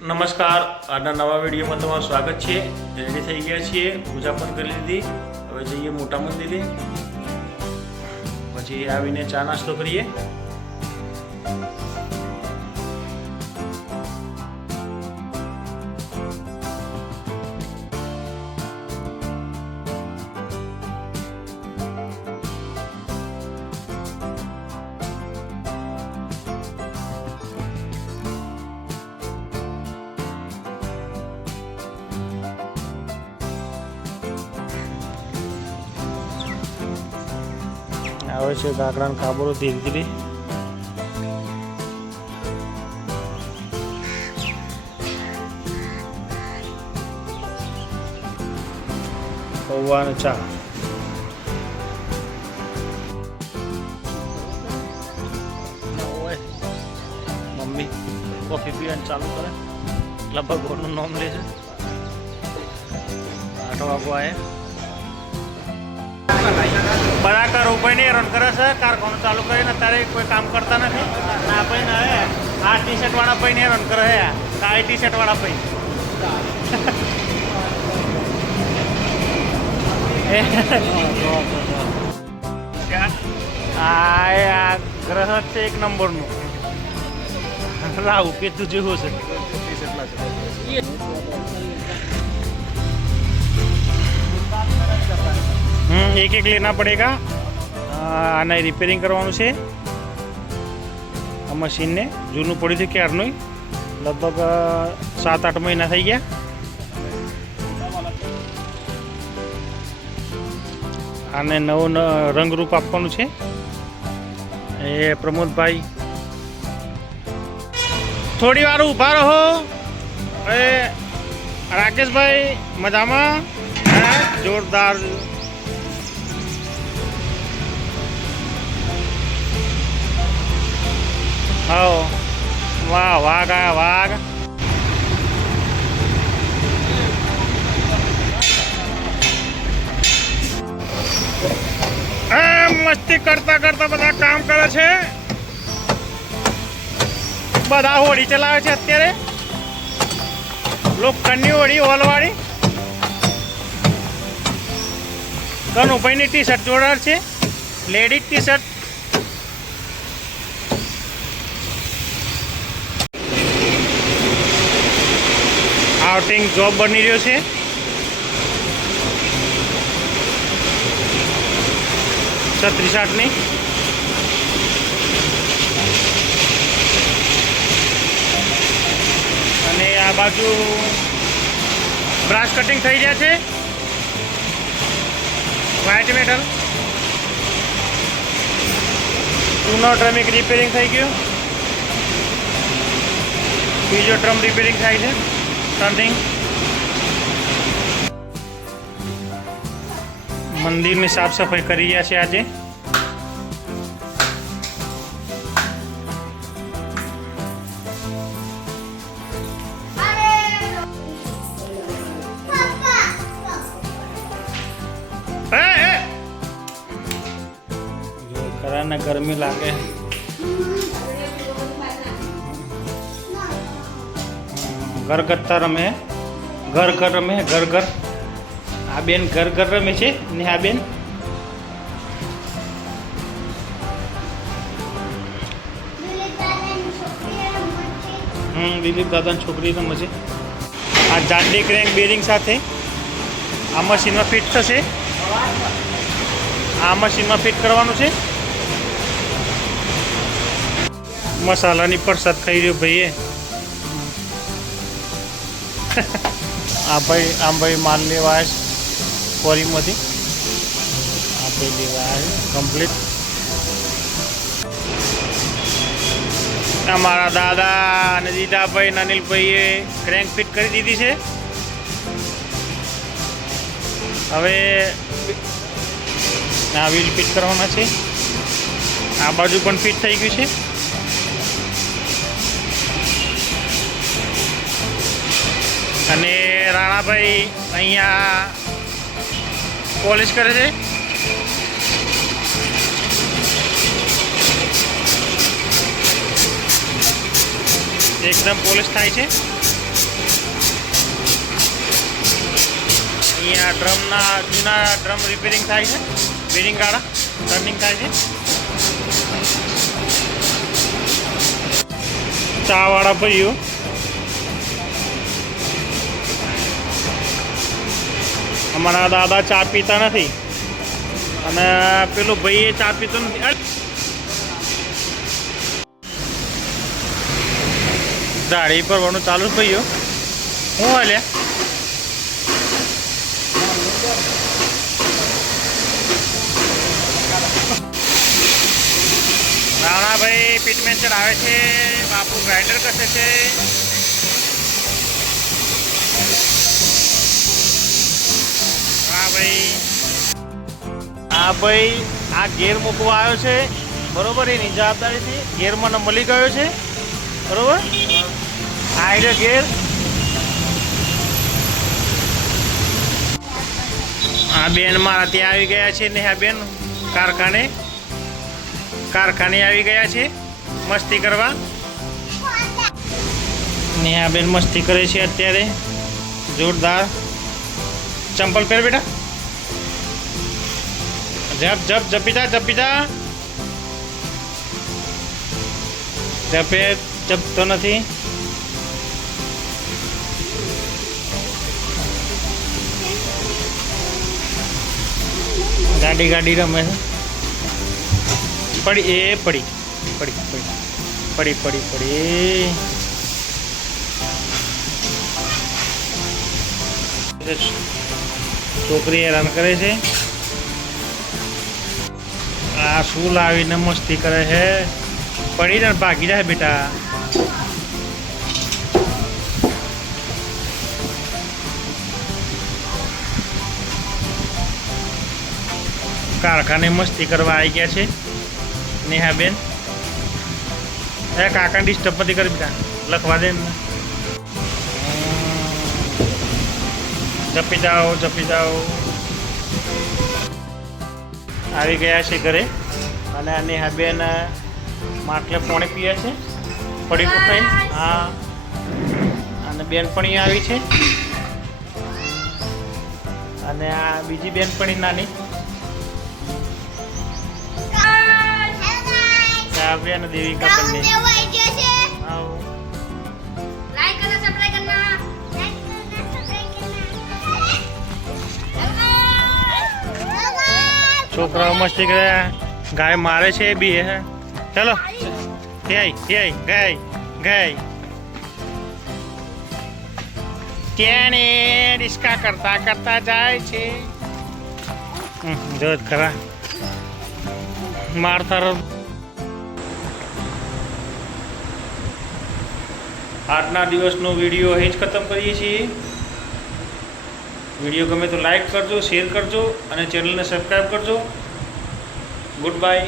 નમસ્કાર, આજના નવા વિડીયોમાં તમારું સ્વાગત છે। રેડી થઈ ગયા છીએ, પૂજા પણ કરી લીધી। હવે જઈએ મોટા મંદિરે, પછી આવીને ચા નાસ્તો કરીએ। આવે છે કાકડાનો કાબરો ધીરે ધીરે। પૌવાનો ચા મમ્મી કોફી પીવાનું ચાલુ કરે એટલે ભગવાનનું નામ લે છે। 8 વાગો આયા। બરાબર રોપાઈને હેરાન કરે છે, કારખાનું ચાલુ કરીને અત્યારે કોઈ કામ કરતા નથી। ના ભાઈ ના હે આ ટી શર્ટ વાળા ભાઈને હેરાન કરે હે, કાળી ટી શર્ટ વાળા ભાઈ। આ ગ્રહ છે એક નંબરનું, રાહુ કેતુ જેવું છે। एक एक लेना पड़ेगा। आना रिपेरिंग करवानुं छे आ मशीन ने। जूनू पड़્યું છે ક્યારનું, લગભગ 7-8 મહિના થઈ ગયા। આને નવું રંગરૂપ આપવાનું છે। એ પ્રમોદભાઈ થોડી વાર ઊભા રહો। એ રાકેશભાઈ મજામાં? જોરદાર। हाँ वाह वाघ आया वाघ। मस्ती करता करता बधा काम करे छे, बधा होड़ी चलावे छे। अत्यारे लोखंडनी होड़ी होलवाड़ी कनुभाईनी टी शर्ट जोड़ार छे, ladies T shirt. Outing job बनी रह्यो छे। छत्री साटनी अने आ बाजू ब्रास कटिंग थई गया छे। व्हाइट मेटल जूनो ड्रम एक रिपेरिंग थई गयो, बीजो ड्रम रिपेरिंग थाय छे। मंदिर में साफ सफाई करी रह्या छे आजे। कराने गर्मी लागे, घर गत्ता रमे, घर घर रमे, घर घर। आ बेन घर घर रमे छे ने आ बेन दिलीप दादा छोकरी रमे छे। आ जाडी क्रेंक बेरिंग साथे आ मशीन में फिट थशे। आ मशीन में फिट करवानुं छे। मसालानी परसाद खाई रह्यो भाईए। आ भाई माल लेवा क्वॉरी मथी आपे लेवा कम्प्लीट। अमारा दादा अने दीदा भाई अनिल भाईए क्रेंक फिट करी दीधी छे। हवे आ व्हील फिट करवाना छे। आ बाजू पण फिट थई गयुं छे। अने राणा भाई अहींया पॉलिश करे छे। एकदम पॉलिश थाय छे। અહીંયા ડ્રમના જૂના ડ્રમ રિપેરિંગ થાય છે, બેરિંગ ગાળા ટર્નિંગ થાય છે. ચાવાળા ભાઈઓ અમારા દાદા ચા પીતા નથી અને પેલું ભાઈ ચા પીતો નથી. દાઢી પરવાનું ચાલુ ભાઈઓ શું હાલ્યા રાણાભાઈ પીટમેન ચડાવે છે, બાપુ ગ્રાઇન્ડર કસે છે. હા ભાઈ, આ ભાઈ આ ગેર મૂકવા આવ્યો છે બરોબર, એની જવાબદારીથી ગેર મને મળી ગયો છે બરોબર. આ રહ્યો ગેર. આ બેન મારા ત્યાં આવી ગયા છે, નેહા બેન કારખાને આવી ગયા છે મસ્તી કરવા. નેહા બેન મસ્તી કરે છે અત્યારે જોરદાર. ચંપલ પહેર બેટા, જપીતા જપતો નથી. ગાડી રમે છે. પડી. છોકરી હેરાન કરે છે. આ શું લાવીને મસ્તી કરે છે. પડી ને ભાગી જાય બેટા. કારખાને મસ્તી કરવા આવી ગયા છે નેહા બેન. કાકા ડિસ્ટર્બ નથી કરી બેટા, લખવા દે ને. જપી જાઓ. આવી ગયા છે ઘરે અને આ નેહા બેન માટલે પાણી પીએ છે પડી પકડાઈ. હા, અને બેનપણી આવી છે અને આ બીજી બેનપણી નાની કાવ્ય અને દેવિકા બંને. છોકરાઓ મસ્તી કર્યા, ગાય મારે છે બી હે. ચલો ગાય ત્યાં રિસ્કા કરતા જાય છે. જો ખરા મારતા રહો. આજના દિવસનો વિડીયો અહીં જ ખતમ કરીએ છીએ. વિડીયો ગમે તો લાઈક કરજો, શેર કરજો અને ચેનલને સબસ્ક્રાઈબ કરજો. Good bye.